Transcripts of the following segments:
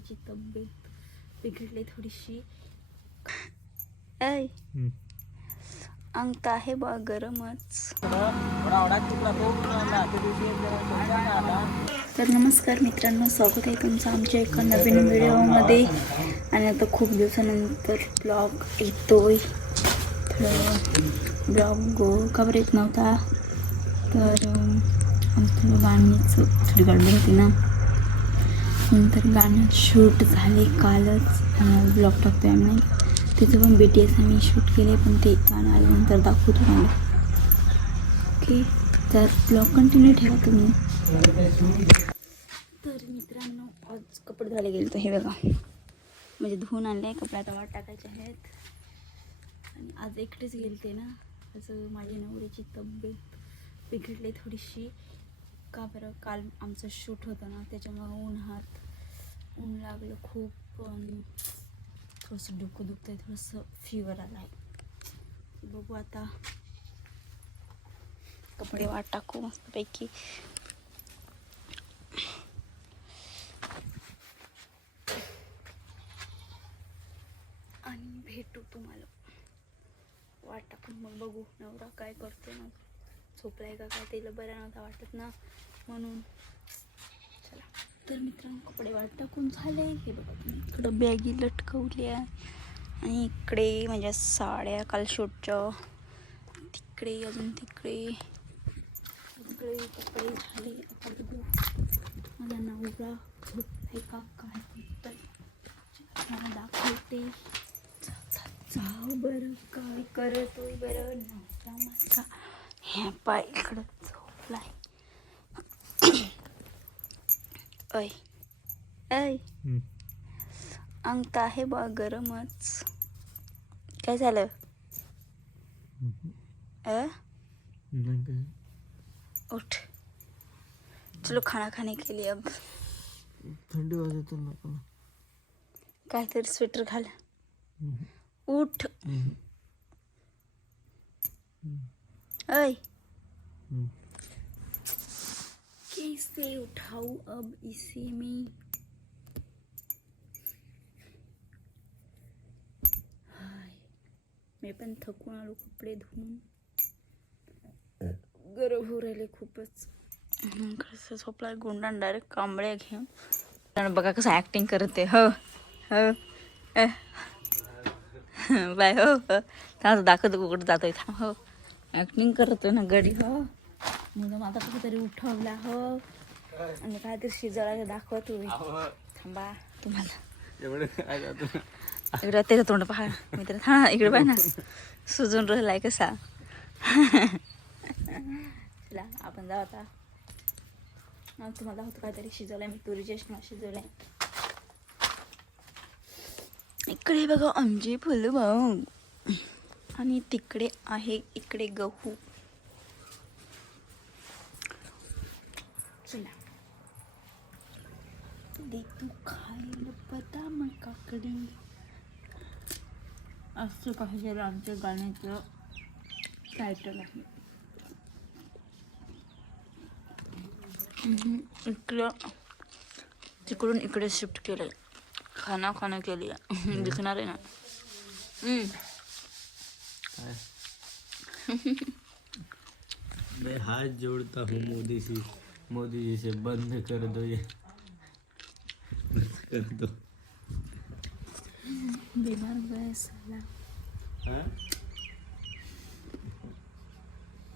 नवऱ्याची तब्येत बिघडली थोडीशी. ऐ अंग तर आहे बा गरमच. तर नमस्कार मित्रांनो, स्वागत आहे तुमचं आमच्या एका नवीन व्हिडिओमध्ये. आणि आता खूप दिवसानंतर ब्लॉग येतोय. ब्लॉग कवर येत नव्हता तर आमचं गाण्याच थोडी गडबड होती ना, नंतर गाणं शूट झाले कालच. ब्लॉग टाकतोय आम्ही, तिचं पण BTS आम्ही शूट केले, पण ते गाणं आल्यानंतर दाखवतो मला. ओके, तर ब्लॉग कंटिन्यू ठेवा तुम्ही. तर मित्रांनो, आज कपडे धुवायला गेले तर हे बघा, म्हणजे धुवून आणले कपडे, आता वाट टाकायचे आहेत. आणि आज एकटेच गेलते ना, आज माझ्या नवऱ्याची तब्येत बिघडली थोडीशी. का बरं, काल आमचं शूट होतं ना, त्याच्यामुळे ऊन लागलं खूप. थोडंसं डोकं दुखतंय, थोडंसं फीवर आला आहे. बघू आता, कपडे वाट टाकू मस्तपैकी. आणि भेटू तुम्हाला वाट टाकून. मग बघू नवरा काय करतो ना, झोपलाय का काय, त्याला बरं नव्हता वाटत ना, म्हणून. चला तर मित्रांनो, कपडे वाट टाकून झाले. हे बघा तुम्ही, इकडं बॅगी लटकवल्या आणि इकडे म्हणजे साड्या काल शूटच्या, तिकडे अजून तिकडे कपडे झाले. आता बघू माझा नवरा झोपलाय का काय करतोय, मला दाखवते. जाऊ बरं, काय करतोय बरं नवरा माझा. ह्या पाय इकडं झोपलाय. ऐ ऐ अंग तर आहे बा गरमच. काय झालं? उठ, चलो खाना खाने के लिए. अब थंडी वाजत ना, काहीतरी स्वेटर घाल. उठ ऐ, कैसे उठाऊ अब इसे में. मी पण थकून आलो, कपडे धुवून. गरम होऊ राहिले खूपच. कसं झोपला गुंडान डायरेक्ट कांबळ्या घेऊन. बघा कसं ॲक्टिंग करते. हो हो बाय. हो हो थांब, दाखवतो कुठं जातोय. थांब. हो ॲक्टिंग करतो ना गडी. हो मुलं आता कुठेतरी उठवला. हो आणि काहीतरी शिजवायला दाखवतो. थांबा तुम्हाला इकडं त्याचं तोंड पहा मित्र. हा इकडे पाहा ना, सुजून राहिलाय कसा. चला आपण जाऊ आता. तुम्हाला दाखवतो काहीतरी शिजवलंय मी. तुरीची शेंगा शिजवलंय. इकडे बघा आमचे फुलं बघ, आणि तिकडे आहे इकडे गहू. चला दे तू खायला बदाम काकडी. असं काही आमच्या गाण्याचं टायटल आहे. इकडं तिकडून इकडे शिफ्ट केलंय, खाना केली. दिसणार आहे ना. मैं हाथ जोड़ता हूँ मोदी जी से बंद कर दो ये, कर दो. बीमार हुआ साला. हाँ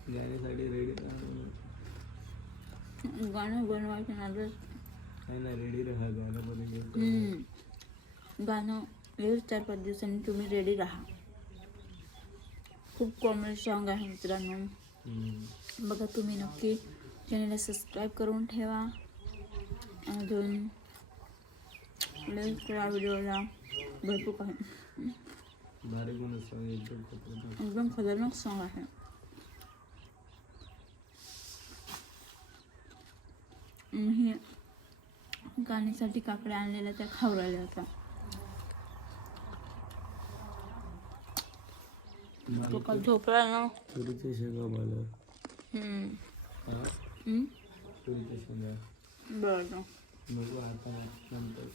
गाण्यासाठी रेडी गाणं बनवायचं ना, आहे ना, रेडी राहा. गाणं बनवायचं. गाणं येईल 4-5 दिवसांनी, तुम्ही रेडी राहा. खूप कॉमेडी सॉन्ग आहे मित्रांनो. बघा तुम्ही नक्की. चॅनलला सबस्क्राईब करून ठेवा. अजून लाईक करा व्हिडिओला. भरपूर काही एकदम खतरनाक सॉन्ग आहे. हे गाण्यासाठी काकड्या आणलेल्या त्या खाऊ राहिल्या होत्या. तो काल झोपला ना. तुरीच्या शेंगा मला. तुरीच्या शेंगा बरं नको आता, नंतर.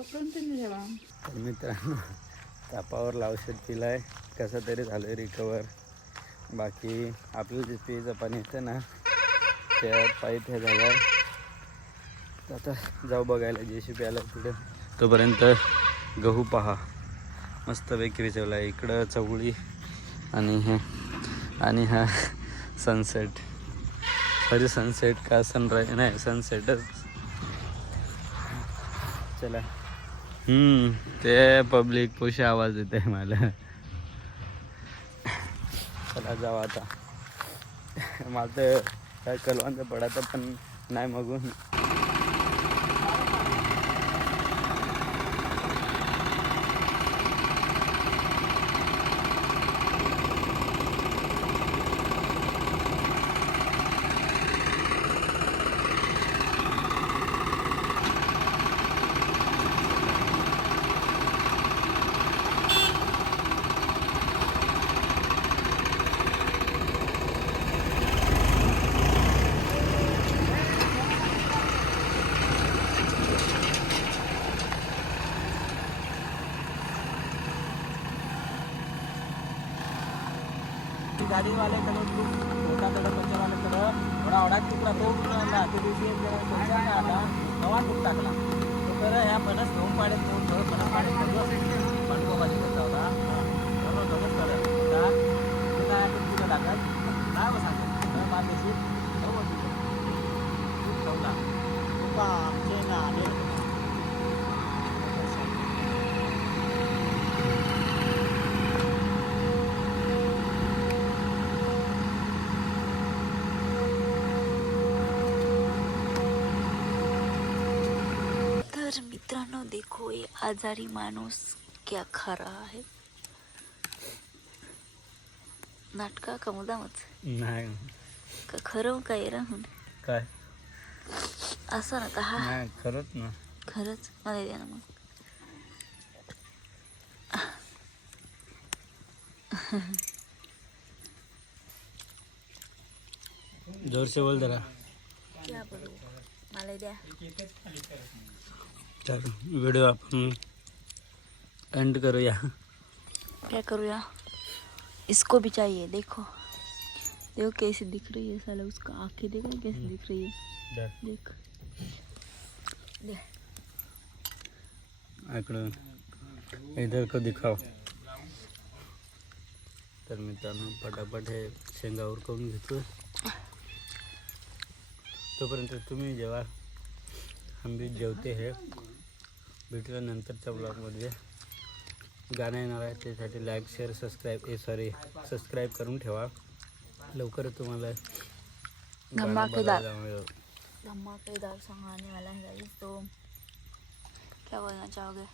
तर मित्रांनो तापावर औषध पिलाय, कसं तरी झालं रिकवर. बाकी आपलं जे पियचं पाणी येतं ना त्या पाईप हे झालं. आता जाऊ बघायला JCB आला तिकडे. तोपर्यंत गहू पहा मस्तपैकी विजवला आहे. इकडं चवळी आणि हा सनसेट. सॉरी सनसेट का सनराईज नाही, सनसेटच. चला ते पब्लिक पुशी आवाज येते मला. चला जाऊ आता. मला तर काय कलवांचं पडायचं पण नाही मगून. गाडीवाल्याकडं छोटा थोडा पंचरवाल्याकडं थोडा तुकडा तो आणला. त्या दिवशी आला नवा दूध टाकला तो तर ह्या फणस घेऊन पाड्यात घेऊन थोडं फणस पाड्यात पांडुबाबाजी करता होता. धवच करत होता. काय तुझं टाकत काय मग सांगतो मार्गशी खूप ठेवला खूप आमचे ना आले. तर मित्रांनो देखो ये आजारी माणूस क्या खा रहा है. नाटका का मुद्दामच नाही का खरं काय राहून काय असं ना का. हा नाही खरंच ना. खरंच मला द्या ना मग. जोर से बोल जरा. क्या बोलू मला द्या. चल व्हिडिओ आपण एंड करूया. क्या करूँगा. इसको भी चाहिए. देखो देखो कैसे दिख रही है साला. उसका आंखें देखो कैसे दिख रही है. देख दे. इकडं इधर को दिखाओ. तर मित्रांनो पटापट हे शेंगावर करून घेतो. तोपर्यंत तुम्ही जेव्हा हम भी जेवते हे. भेटूया नंतरच्या ब्लॉगमध्ये. गाणं येणार आहे त्यासाठी लाईक शेअर सबस्क्राईब करून ठेवा. लवकरच तुम्हाला धमाकेदार सॉन्ग आने वाला है गाइस. तो क्या बोलना चाहोगे.